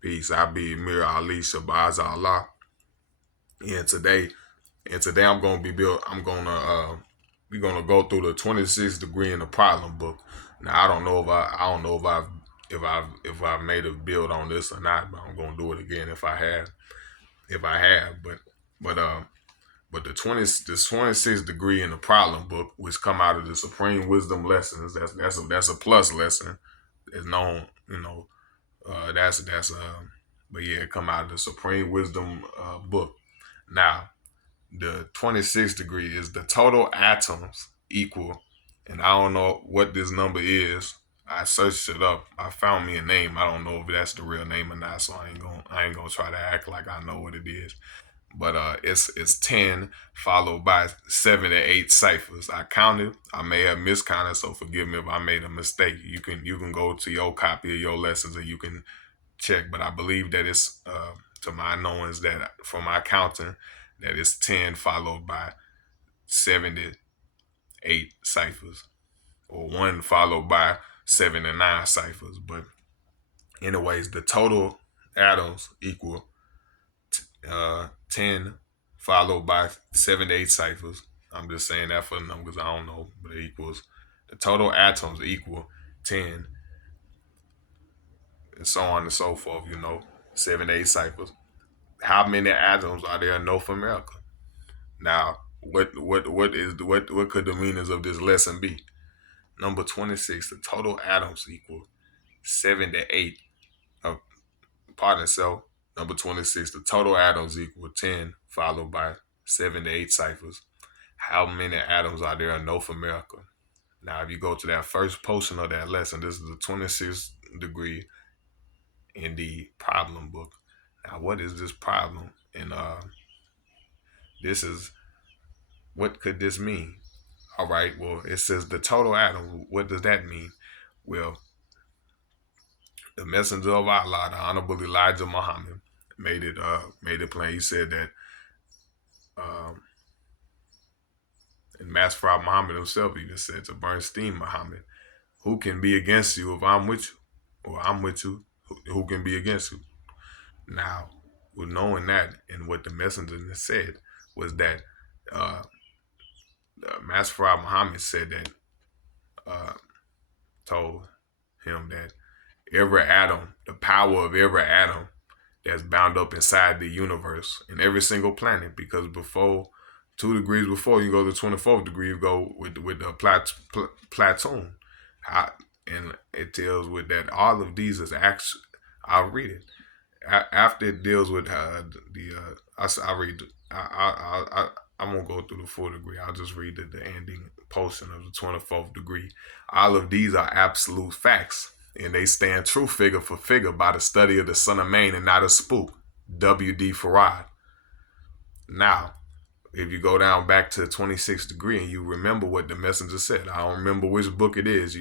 Peace. I be Mir Ali Shabazz Allah. And today I'm gonna be built. We're gonna go through the 26th degree in the problem book. Now I don't know if I've made a build on this or not, but I'm gonna do it again if I have. But but the 26th degree in the problem book, which come out of the Supreme Wisdom lessons, that's a plus lesson. It's known, that's but yeah, it come out of the Supreme Wisdom book. Now, the 26th degree is the total atoms equal, and I don't know what this number is. I searched it up. I found me a name. I don't know if that's the real name or not, so I ain't gonna try to act like I know what it is. But it's 10 followed by 7 to 8 ciphers. I counted. I may have miscounted, so forgive me if I made a mistake. You can go to your copy of your lessons and you can check. But I believe that it's to my knowings that from my counting that it's 10 followed by 7 to 8 ciphers, or one followed by 7 to 9 ciphers. But anyways, the total atoms equal 10 followed by 7 to 8 ciphers. I'm just saying that for the numbers. I don't know, but it equals the total atoms equal 10, and so on and so forth. 7 to 8 ciphers. How many atoms are there in North America? Now, what could the meanings of this lesson be? Number 26, the total atoms equal 7 to 8. Uh, pardon itself. Number 26, the total atoms equal 10, followed by 7 to 8 ciphers. How many atoms are there in North America? Now, if you go to that first portion of that lesson, this is the 26th degree in the problem book. Now, what is this problem? And this is what could this mean? All right. Well, it says the total atom. What does that mean? Well, the messenger of Allah, the Honorable Elijah Muhammad, made it plain. He said that, um, and Master Prophet Muhammad himself even said to Bernstein Muhammad, "Who can be against you if I'm with you, or I'm with you? Who can be against you?" Now, with knowing that, and what the messenger said was that uh, Master Prophet Muhammad said that uh, told him that every atom, the power of every atom that's bound up inside the universe in every single planet. Because before 2 degrees before you go to the 24th degree, you go with the platoon. And it tells with that all of these is actually. I'll read it after it deals with I read. I won't go through the full degree. I'll just read the ending portion of the 24th degree. All of these are absolute facts, and they stand true figure for figure by the study of the son of man and not a spook. W.D. Farad. Now, if you go down back to the 26th degree and you remember what the messenger said, I don't remember which book it is.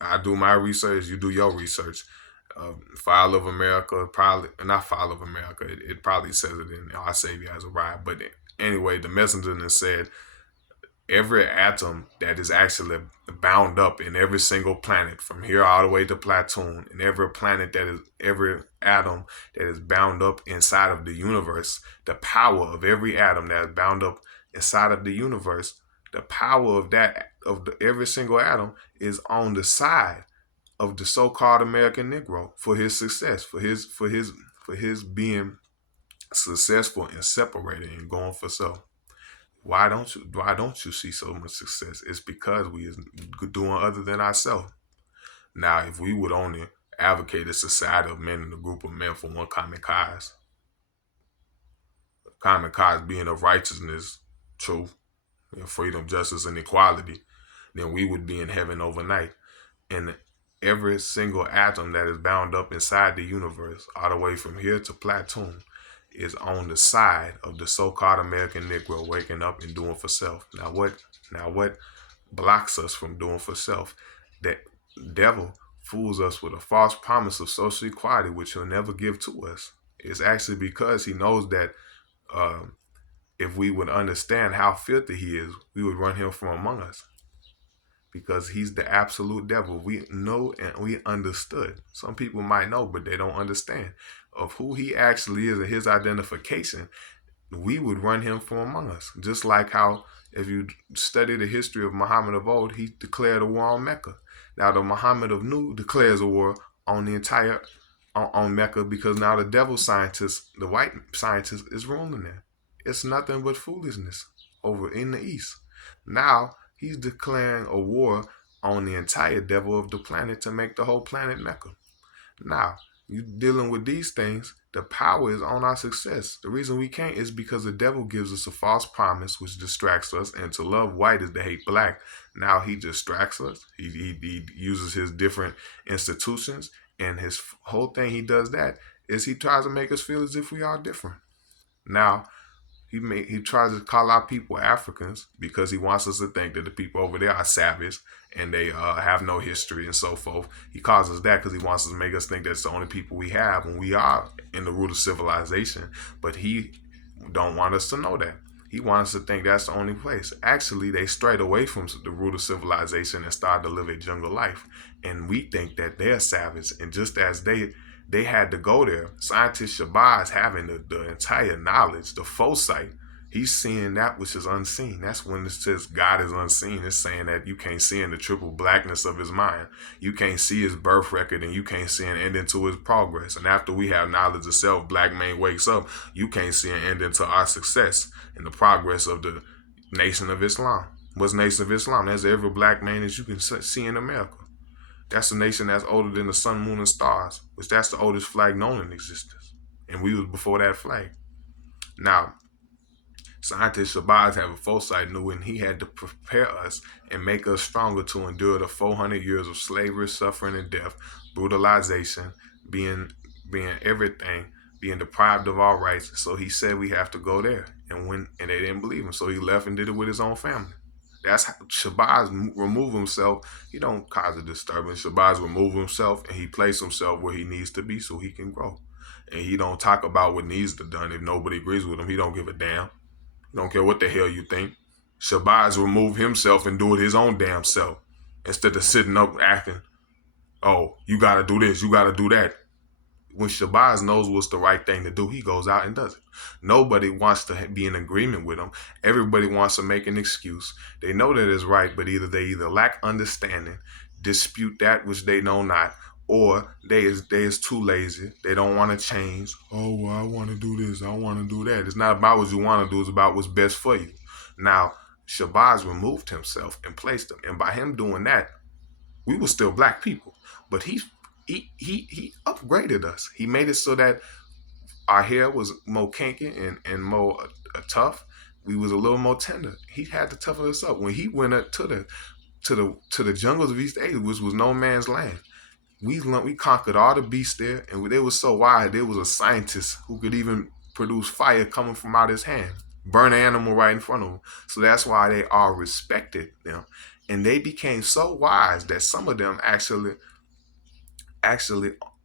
I do my research, you do your research. File of America, probably not File of America. It probably says it in Our Savior Has Arrived. But anyway, the messenger said every atom that is actually bound up in every single planet, from here all the way to Platoon, and every atom that is bound up inside of the universe, the power of every atom that is bound up inside of the universe, the power of every single atom is on the side of the so-called American Negro for his success, for his being successful and separated and going for self. Why don't you see so much success? It's because we is doing other than ourselves. Now, if we would only advocate a society of men and a group of men for one common cause being of righteousness, truth, freedom, justice, and equality, then we would be in heaven overnight. And every single atom that is bound up inside the universe, all the way from here to Platoon, is on the side of the so-called American Negro waking up and doing for self. Now what blocks us from doing for self? That devil fools us with a false promise of social equality, which he'll never give to us. It's actually because he knows that if we would understand how filthy he is, we would run him from among us. because he's the absolute devil. We know and we understood. Some people might know, but they don't understand of who he actually is and his identification. We would run him from among us. Just like how, if you study the history of Muhammad of old, he declared a war on Mecca. Now the Muhammad of new declares a war on the entire on Mecca, because now the devil scientist, the white scientist, is ruling there. It's nothing but foolishness over in the east. Now he's declaring a war on the entire devil of the planet to make the whole planet Mecca. Now, you dealing with these things, the power is on our success. The reason we can't is because the devil gives us a false promise which distracts us, and to love white is to hate black. Now he distracts us. He uses his different institutions, and his whole thing he does that is he tries to make us feel as if we are different. Now, he tries to call our people Africans because he wants us to think that the people over there are savage and they have no history and so forth. He calls us that because he wants us to make us think that's the only people we have when we are in the root of civilization. But he don't want us to know that. He wants us to think that's the only place. Actually, they strayed away from the root of civilization and started to live a jungle life. And we think that they're savage. And just as they had to go there, scientist Shabazz having the entire knowledge, the foresight, he's seeing that which is unseen. That's when it says God is unseen. It's saying that you can't see in the triple blackness of his mind. You can't see his birth record, and you can't see an end into his progress. And after we have knowledge of self, black man wakes up, you can't see an end into our success and the progress of the Nation of Islam. What's Nation of Islam? That's every black man that you can see in America. That's a nation that's older than the sun, moon, and stars, which that's the oldest flag known in existence. And we was before that flag. Now, scientist Shabazz have a foresight knew, and he had to prepare us and make us stronger to endure the 400 years of slavery, suffering, and death, brutalization, being everything, being deprived of our rights. So he said we have to go there, and they didn't believe him. So he left and did it with his own family. That's how Shabazz remove himself. He don't cause a disturbance. Shabazz remove himself and he place himself where he needs to be so he can grow. And he don't talk about what needs to be done. If nobody agrees with him, he don't give a damn. He don't care what the hell you think. Shabazz remove himself and do it his own damn self instead of sitting up acting, oh, you gotta do this, you gotta do that. When Shabazz knows what's the right thing to do, he goes out and does it. Nobody wants to be in agreement with him. Everybody wants to make an excuse. They know that it's right, but they lack understanding, dispute that which they know not, or they is too lazy. They don't want to change. Oh, well, I want to do this. I want to do that. It's not about what you want to do. It's about what's best for you. Now, Shabazz removed himself and placed him. And by him doing that, we were still black people. But he upgraded us. He made it so that our hair was more kinky and more tough. We was a little more tender. He had to toughen us up. When he went up to the jungles of East Asia, which was no man's land, we conquered all the beasts there, and they were so wise. There was a scientist who could even produce fire coming from out his hand, burn an animal right in front of him. So that's why they all respected them, and they became so wise that some of them actually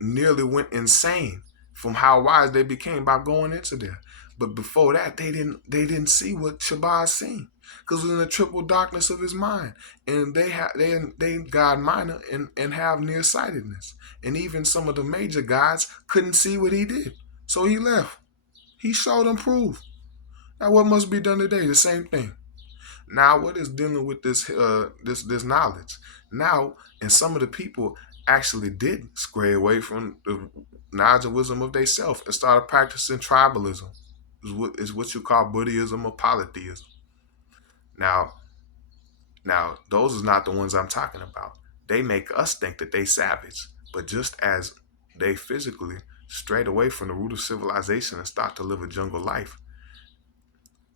nearly went insane from how wise they became by going into there. But before that, they didn't see what Shabazz seen, because it was in the triple darkness of his mind, and they God minor and have nearsightedness, and even some of the major gods couldn't see what he did, so he left. He showed them proof. Now what must be done today? The same thing. Now, what is dealing with this knowledge? Now, and some of the people actually did stray away from the knowledge and wisdom of themselves and started practicing tribalism. Is what you call Buddhism or polytheism. Now, those is not the ones I'm talking about. They make us think that they savage, but just as they physically strayed away from the root of civilization and start to live a jungle life,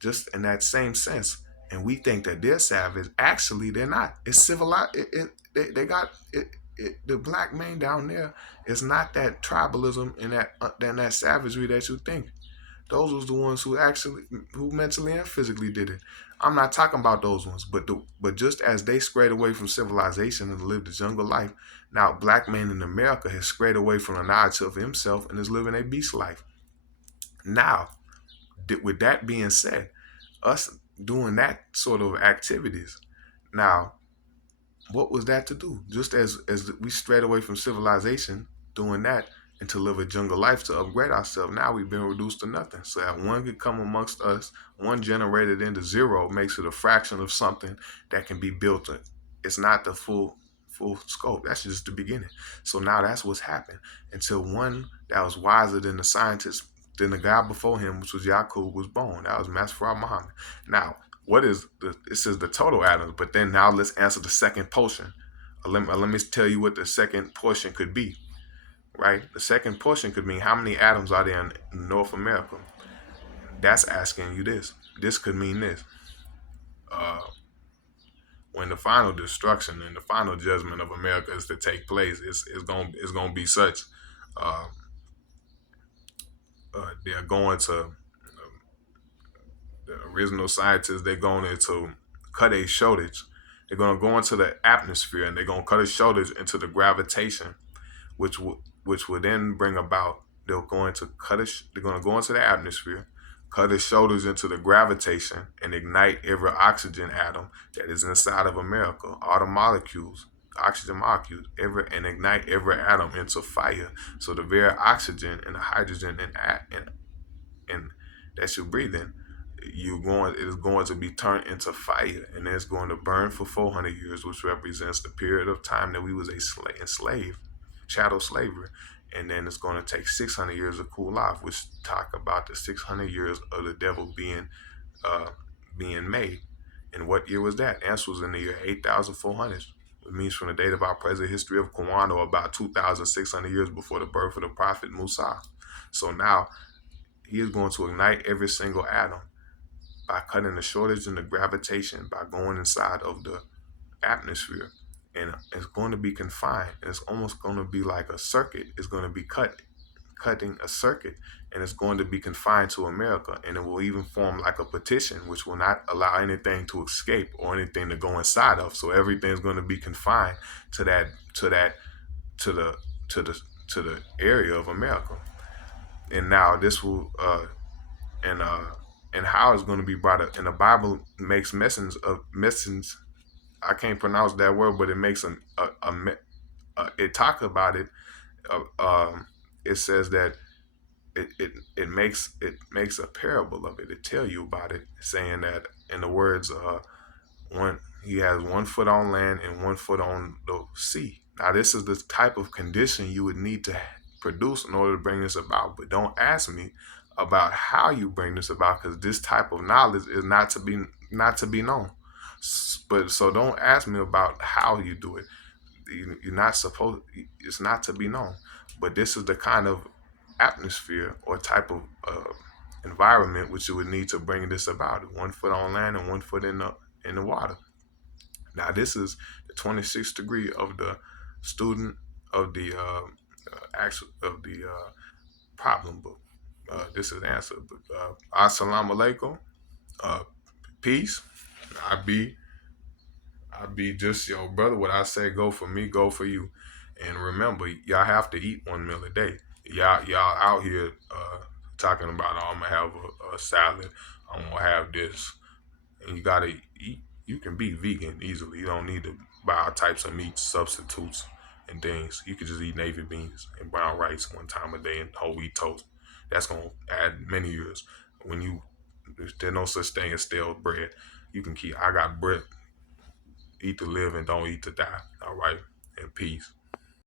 just in that same sense, and we think that they're savage. Actually, they're not. It's civilized. They got it. The black man down there is not that tribalism and that savagery that you think. Those was the ones who mentally and physically did it. I'm not talking about those ones, but just as they strayed away from civilization and lived a jungle life, now black man in America has strayed away from the knowledge of himself and is living a beast life. Now, with that being said, us doing that sort of activities, now what was that to do? Just as we strayed away from civilization, doing that and to live a jungle life to upgrade ourselves, now we've been reduced to nothing. So that one could come amongst us, one generated into zero makes it a fraction of something that can be built. It's not the full scope. That's just the beginning. So now that's what's happened until one that was wiser than the scientists, than the guy before him, which was Yakub, was born. That was Master Muhammad. Now, what is it says the total atoms, but then now let's answer the second portion. Let me tell you what the second portion could be, right? The second portion could mean how many atoms are there in North America. That's asking you this. This could mean this. Uh, when the final destruction and the final judgment of America is to take place, it's gonna be such. Uh, they're going to the original scientists. They're going to cut a shortage. They're going to go into the atmosphere and they're going to cut a shortage into the gravitation, which will then bring about. They're going to they're going to go into the atmosphere, cut its shoulders into the gravitation, and ignite every oxygen atom that is inside of America. All the molecules, oxygen molecules, and ignite every atom into fire. So the very oxygen and the hydrogen and that you breathe in, it is going to be turned into fire, and it's going to burn for 400 years, which represents the period of time that we was enslaved, chattel slavery. And then it's going to take 600 years to cool off, which talk about the 600 years of the devil uh, being made. And what year was that? Answer was in the year 8,400. It means from the date of our present history of Kawano, about 2,600 years before the birth of the prophet Musa. So now he is going to ignite every single atom by cutting the shortage in the gravitation, by going inside of the atmosphere. And it's going to be confined. It's almost going to be like a circuit. It's going to be cutting a circuit, and it's going to be confined to America. And it will even form like a petition, which will not allow anything to escape or anything to go inside of. So everything's going to be confined to to the to the area of America. And now this will and how it's going to be brought up. And the Bible makes mentions. I can't pronounce that word, but it makes it talk about it. Uh, um, it says that it makes a parable of it. It tell you about it, saying that in the words, one he has 1 foot on land and 1 foot on the sea. Now this is the type of condition you would need to produce in order to bring this about. But don't ask me about how you bring this about, because this type of knowledge is not to be known. But so don't ask me about how you do it. You're not supposed. It's not to be known. But this is the kind of atmosphere or type of environment which you would need to bring this about. 1 foot on land and 1 foot in the water. Now this is the 26th degree of the student of the actual of the problem book. This is the answer book. Assalamu alaikum. Uh, peace. I be I be just your brother. What I say, go for me, go for you. And remember, y'all have to eat 1 meal a day. Y'all out here talking about, oh, I'm gonna have a salad. I'm gonna have this, and you gotta eat. You can be vegan easily. You don't need to buy all types of meat substitutes and things. You could just eat navy beans and brown rice 1 time a day and whole wheat toast. That's gonna add many years. When you There's no such thing as stale bread. You can keep. I got bread. Eat to live and don't eat to die. All right. And peace.